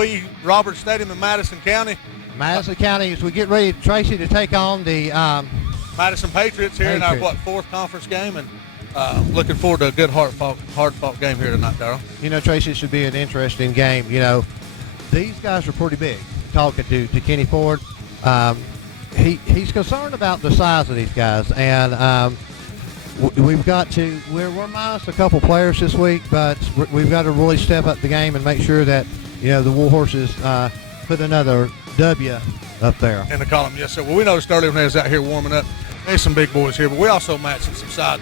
OE Roberts Stadium in Madison County. Madison County, as we get ready, Tracy, to take on the Madison Patriots here in our, fourth conference game, and looking forward to a good, hard-fought game here tonight, Darryl. You know, Tracy, it should be an interesting game. You know, these guys are pretty big. Talking to Kenny Ford, he's concerned about the size of these guys, and we've got to, we're minus a couple players this week, but we've got to really step up the game and make sure that, you know, the War Horses put another W up there in the column. Yes, sir. Well, we noticed earlier when they was out here warming up, there's some big boys here, but we also matched some size.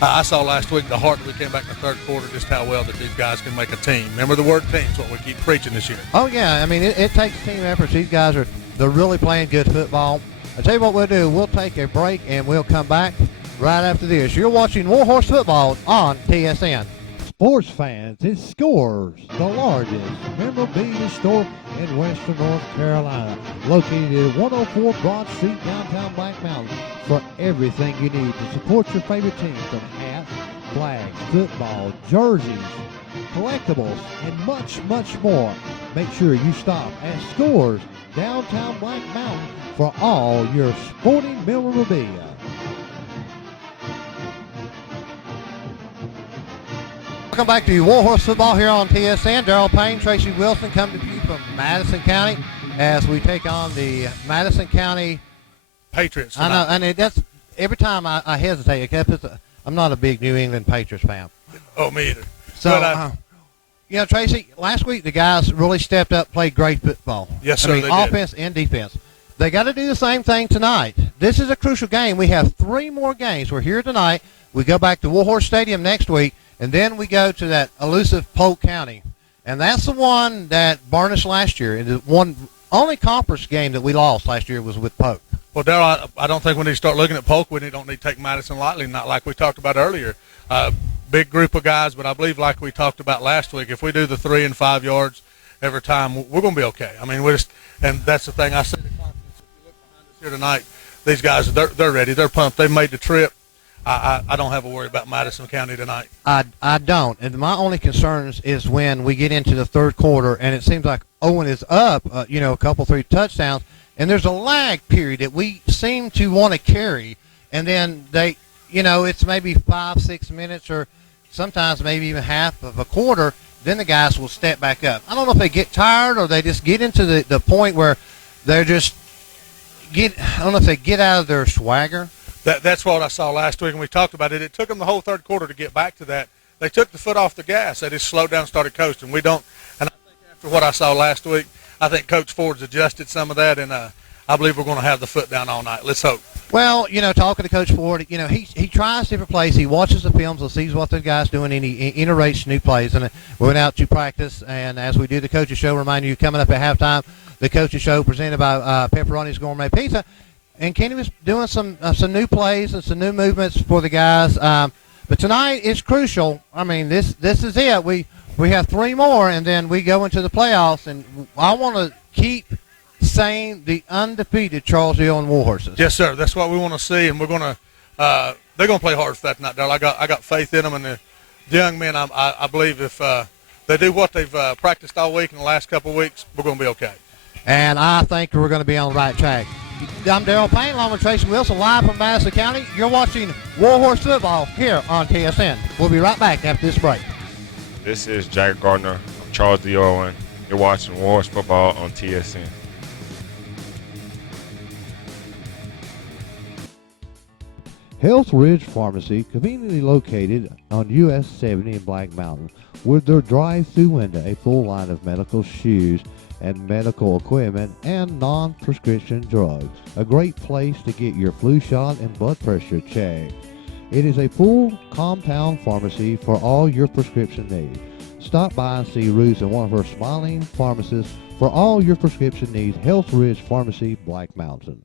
I saw last week the heart that we came back in the third quarter, just how well that these guys can make a team. Remember the word team is what we keep preaching this year. Oh yeah, I mean it takes team efforts. These guys they're really playing good football. I tell you what we'll do. We'll take a break and we'll come back right after this. You're watching War Horse Football on TSN. Sports fans, it Scores, the largest memorabilia store in Western North Carolina, located at 104 Broad Street, downtown Black Mountain, for everything you need to support your favorite team, from hats, flags, football, jerseys, collectibles, and much, much more. Make sure you stop at Scores, downtown Black Mountain, for all your sporting memorabilia. Welcome back to War Horse Football here on TSN. Darrell Payne, Tracy Wilson coming to you from Madison County as we take on the Madison County Patriots I tonight. know, and that's every time I hesitate because I'm not a big New England Patriots fan. Oh, me either. So, you know, Tracy, last week the guys really stepped up, played great football. Yes, sir. I mean, offense and defense. They got to do the same thing tonight. This is a crucial game. We have 3 more games. We're here tonight. We go back to War Horse Stadium next week. And then we go to that elusive Polk County. And that's the one that Barnish last year. And the one only conference game that we lost last year was with Polk. Well, Darryl, I don't think we need to start looking at Polk. We don't need to take Madison lightly, not like we talked about earlier. Big group of guys, but I believe like we talked about last week, if we do the 3 and 5 yards every time, we're going to be okay. I mean, and that's the thing. I said, if you look behind us here tonight, these guys, they're ready. They're pumped. They've made the trip. I don't have a worry about Madison County tonight. I don't. And my only concerns is when we get into the third quarter and it seems like Owen is up, a couple, 3 touchdowns, and there's a lag period that we seem to want to carry. And then they, it's maybe 5-6 minutes or sometimes maybe even half of a quarter. Then the guys will step back up. I don't know if they get tired or they just get into the point where they're just I don't know if they get out of their swagger. That's what I saw last week, and we talked about it. It took them the whole third quarter to get back to that. They took the foot off the gas. They just slowed down and started coasting. And I think after what I saw last week, I think Coach Ford's adjusted some of that, and I believe we're going to have the foot down all night. Let's hope. Well, talking to Coach Ford, he tries different plays. He watches the films and sees what the guys doing, and he iterates new plays. And we went out to practice, and as we do the coaches show, remind you coming up at halftime, the coaches show presented by Pepperoni's Gourmet Pizza. And Kenny was doing some new plays and some new movements for the guys. But tonight is crucial. I mean, this is it. We have 3 more, and then we go into the playoffs. And I want to keep saying the undefeated Charles Hill and War Horses. Yes, sir. That's what we want to see, and we're going to they're going to play hard for that tonight, Darryl. I got faith in them, and the young men. I believe if they do what they've practiced all week in the last couple of weeks, we're going to be okay. And I think we're going to be on the right track. I'm Darrell Payne, along with Tracy Wilson, live from Madison County. You're watching War Horse Football here on TSN. We'll be right back after this break. This is Jack Gardner. I'm Charles D. Owen. You're watching War Horse Football on TSN. Health Ridge Pharmacy, conveniently located on US 70 in Black Mountain, with their drive-through window, a full line of medical shoes and medical equipment and non-prescription drugs. A great place to get your flu shot and blood pressure checked. It is a full compound pharmacy for all your prescription needs. Stop by and see Ruth and one of her smiling pharmacists for all your prescription needs. Health Ridge Pharmacy, Black Mountain.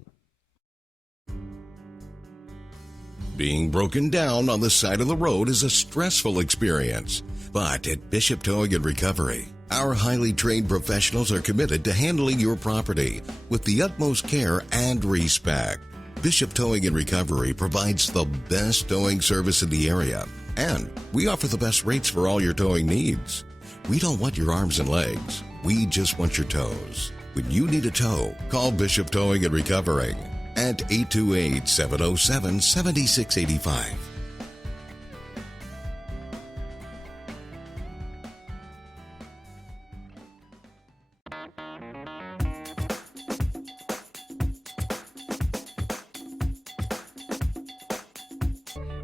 Being broken down on the side of the road is a stressful experience. But at Bishop Towing and Recovery, our highly trained professionals are committed to handling your property with the utmost care and respect. Bishop Towing and Recovery provides the best towing service in the area, and we offer the best rates for all your towing needs. We don't want your arms and legs. We just want your toes. When you need a tow, call Bishop Towing and Recovering at 828-707-7685.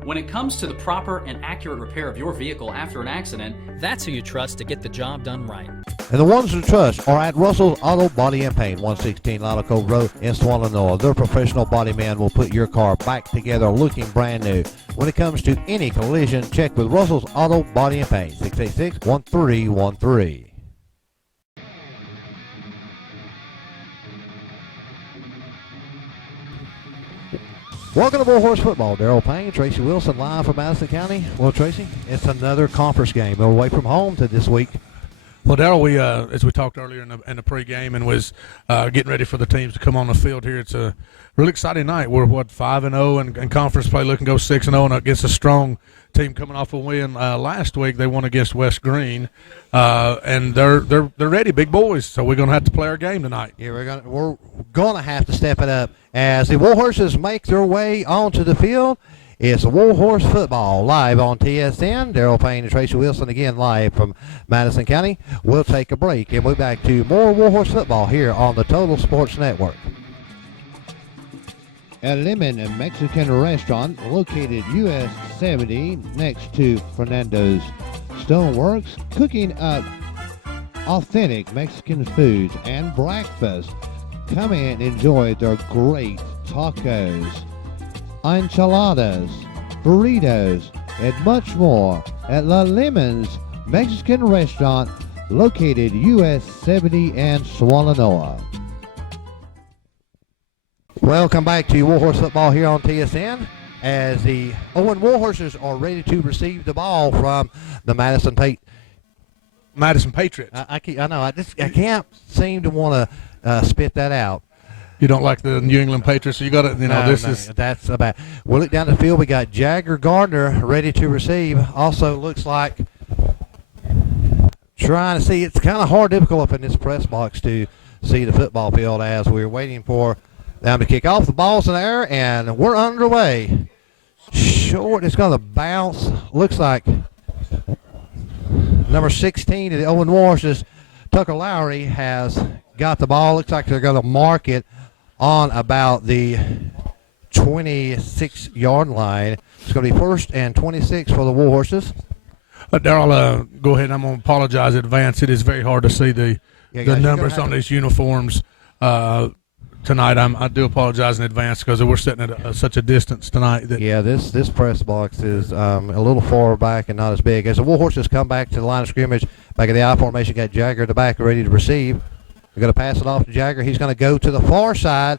When it comes to the proper and accurate repair of your vehicle after an accident, that's who you trust to get the job done right. And the ones to trust are at Russell's Auto Body and Paint, 116 Lila Cove Road in Swallownoa. Their professional body man will put your car back together looking brand new. When it comes to any collision, check with Russell's Auto Body and Paint, 686-1313. Welcome to Warhorse Football. Darrell Payne, Tracy Wilson, live from Madison County. Well, Tracy, it's another conference game. We're away from home to this week. Well, Darrell, we as we talked earlier in the pregame and was getting ready for the teams to come on the field here, it's a really exciting night. We're 5-0 in conference play, looking to go 6-0 and against a strong team coming off a win last week. They won against West Green, and they're ready, big boys. So we're gonna have to play our game tonight. Yeah, we're gonna have to step it up as the Warhorses make their way onto the field. It's Warhorse Football live on TSN. Darrell Payne and Tracy Wilson again live from Madison County. We'll take a break and move back to more Warhorse Football here on the Total Sports Network. A Lemon Mexican restaurant located US 70 next to Fernando's Stoneworks, cooking up authentic Mexican foods and breakfast. Come in and enjoy their great tacos, enchiladas, burritos, and much more at La Lemon's Mexican restaurant located US 70 and Swallownoa. Welcome back to Warhorse Football here on TSN as the Owen Warhorses are ready to receive the ball from the Madison Patriots. I can't seem to want to spit that out. You don't like the New England Patriots, so you got to, that's about. We'll look down the field. We got Jagger Gardner ready to receive. Also looks like trying to see. It's kind of hard, difficult up in this press box to see the football field as we're waiting for them to kick off. The ball's in the air, and we're underway. Short. It's going to bounce. Looks like number 16 of the Owen Warhorses, Tucker Lowry, has got the ball. Looks like they're going to mark it on about the 26-yard line. It's going to be 1st and 26 for the Warhorses. Darrell, go ahead. I'm going to apologize in advance. It is very hard to see the numbers on these uniforms tonight. I do apologize in advance because we're sitting at such a distance tonight. This press box is a little far back and not as big. As the Warhorses come back to the line of scrimmage, back in the I formation, got Jagger at the back ready to receive. We're going to pass it off to Jagger. He's going to go to the far side,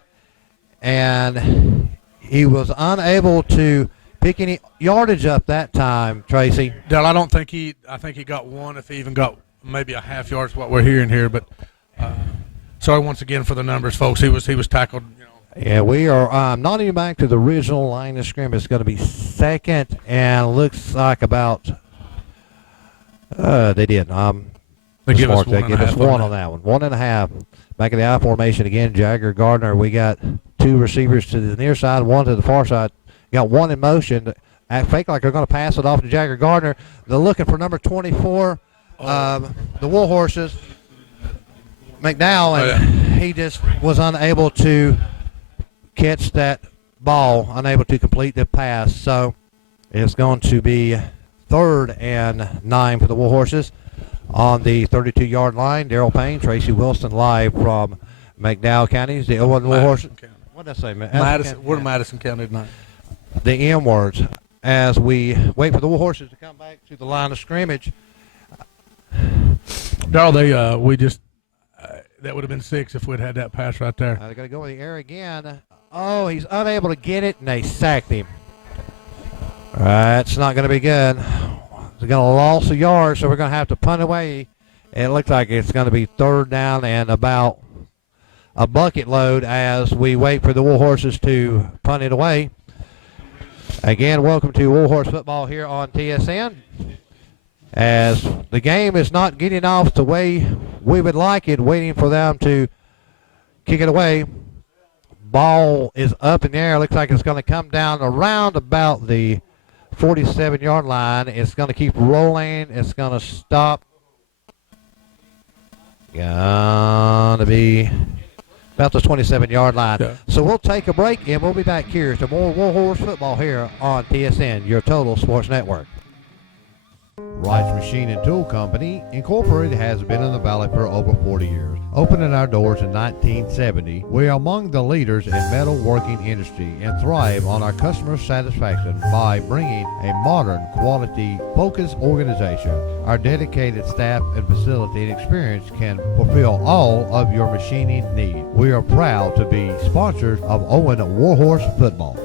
and he was unable to pick any yardage up that time, Tracy. Dale, I think he got one, if he even got maybe a half yard is what we're hearing here. But sorry once again for the numbers, folks. He was tackled. Yeah, we are not even back to the original line of scrimmage. It's going to be 2nd, and looks like about they did. They give us one on that one. 1.5. Back in the I formation again, Jagger Gardner. We got 2 receivers to the near side, 1 to the far side. Got 1 in motion. Act fake like they're going to pass it off to Jagger Gardner. They're looking for number 24, the Warhorses, McDowell, and he just was unable to catch that ball, unable to complete the pass. So it's going to be 3rd and 9 for the Warhorses. On the 32-yard line, Darrell Payne, Tracy Wilson, live from McDowell Counties. The Owen Warhorses. What did I say, Madison? We're in Madison County tonight. The M words as we wait for the Warhorses to come back to the line of scrimmage. Darrell, that would have been 6 if we'd had that pass right there. They're going to go in the air again. Oh, he's unable to get it, and they sacked him. That's not going to be good. They're going to lose a yard, so we're going to have to punt away. It looks like it's going to be 3rd down and about a bucket load as we wait for the Warhorses to punt it away. Again, welcome to Warhorse Football here on TSN. as the game is not getting off the way we would like it, waiting for them to kick it away. Ball is up in the air. Looks like it's going to come down around about the 47-yard line. It's going to keep rolling. It's going to stop. Going to be about the 27-yard line. Yeah. So we'll take a break, and we'll be back here to more Warhorse football here on TSN, your total sports network. Wright's Machine and Tool Company Incorporated has been in the Valley for over 40 years. Opening our doors in 1970, we are among the leaders in metalworking industry and thrive on our customer satisfaction by bringing a modern, quality-focused organization. Our dedicated staff and facility and experience can fulfill all of your machining needs. We are proud to be sponsors of Owen Warhorse Football.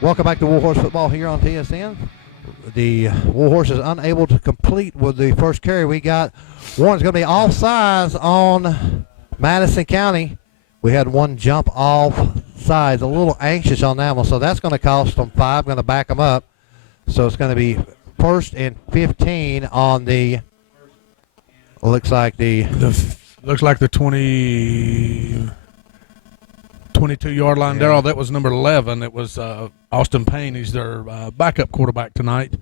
Welcome back to Warhorse football here on TSN. The Warhorse is unable to complete with the first carry. We got one's going to be offsides on Madison County. We had one jump off sides. A little anxious on that one, so that's going to cost them 5. Going to back them up. So it's going to be 1st and 15 on the. Looks like the 22-yard line. Darrell, that was number 11. It was Austin Payne. He's their backup quarterback tonight.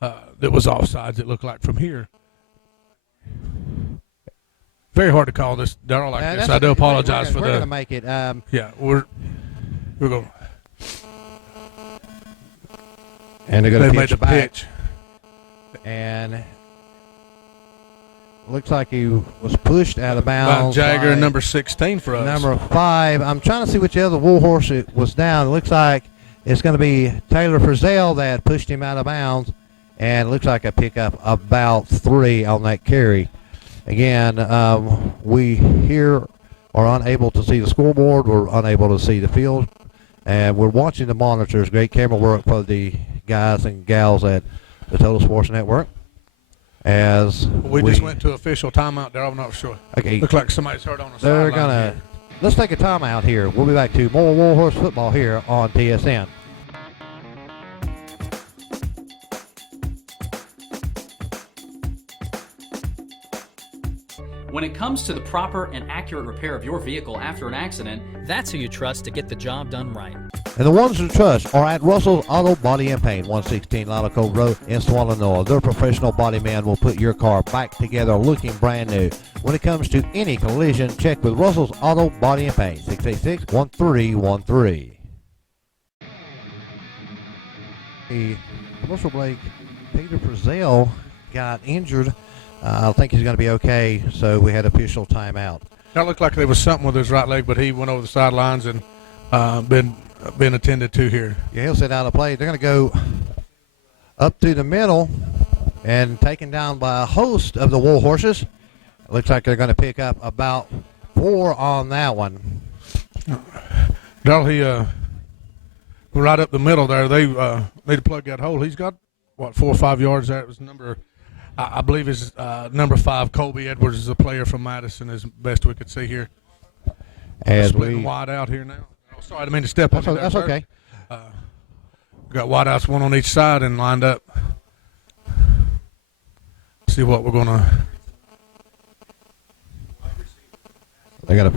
That was offsides, it looked like, from here. Very hard to call this, Darrell, like this. I do apologize for that. We're going to make it. Yeah, we're going. And they're going to made the pitch. And looks like he was pushed out of bounds. Jagger and number 16 for us. Number 5. I'm trying to see which other Warhorse it was down. It looks like it's going to be Taylor Frizzell that pushed him out of bounds. And it looks like a pickup about 3 on that carry. Again, we here are unable to see the scoreboard. We're unable to see the field. And we're watching the monitors. Great camera work for the guys and gals at the Total Sports Network. As we just went to official timeout there. I'm not sure. Okay. Looks like somebody's hurt on the They're sideline. going to let's take a timeout here. We'll be back to more Warhorse football here on TSN. When it comes to the proper and accurate repair of your vehicle after an accident, that's who you trust to get the job done right. And the ones to trust are at Russell's Auto Body and Paint, 116 Lila Cove Road in Swallownoa. Their professional body man will put your car back together looking brand new. When it comes to any collision, check with Russell's Auto Body and Paint, 686-1313. The commercial break, Peter Frizzell got injured. I think he's going to be okay, so we had official timeout. That looked like there was something with his right leg, but he went over the sidelines and been attended to here. Yeah, he'll sit out of play. They're going to go up through the middle and taken down by a host of the Warhorses. It looks like they're going to pick up about 4 on that one. Darrell, he right up the middle there. They need to plug that hole. He's got, 4 or 5 yards there. It was I believe is number 5, Colby Edwards, is a player from Madison, as best we could see here. As splitting wide out here now. Oh, sorry, I didn't mean to step on you there. That's okay. Got wide outs, one on each side and lined up. See what we're going to. They got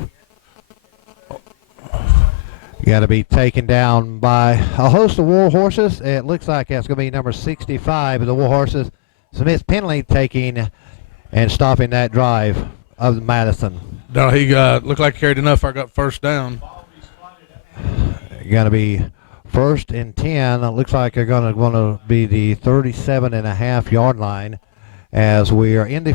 to be taken down by a host of Warhorses. It looks like that's going to be number 65 of the Warhorses. Smith Penley taking and stopping that drive of Madison. No, he looked like he carried enough. I got first down. Going to be 1st and 10. It looks like they're going to be the 37.5-yard line as we are in the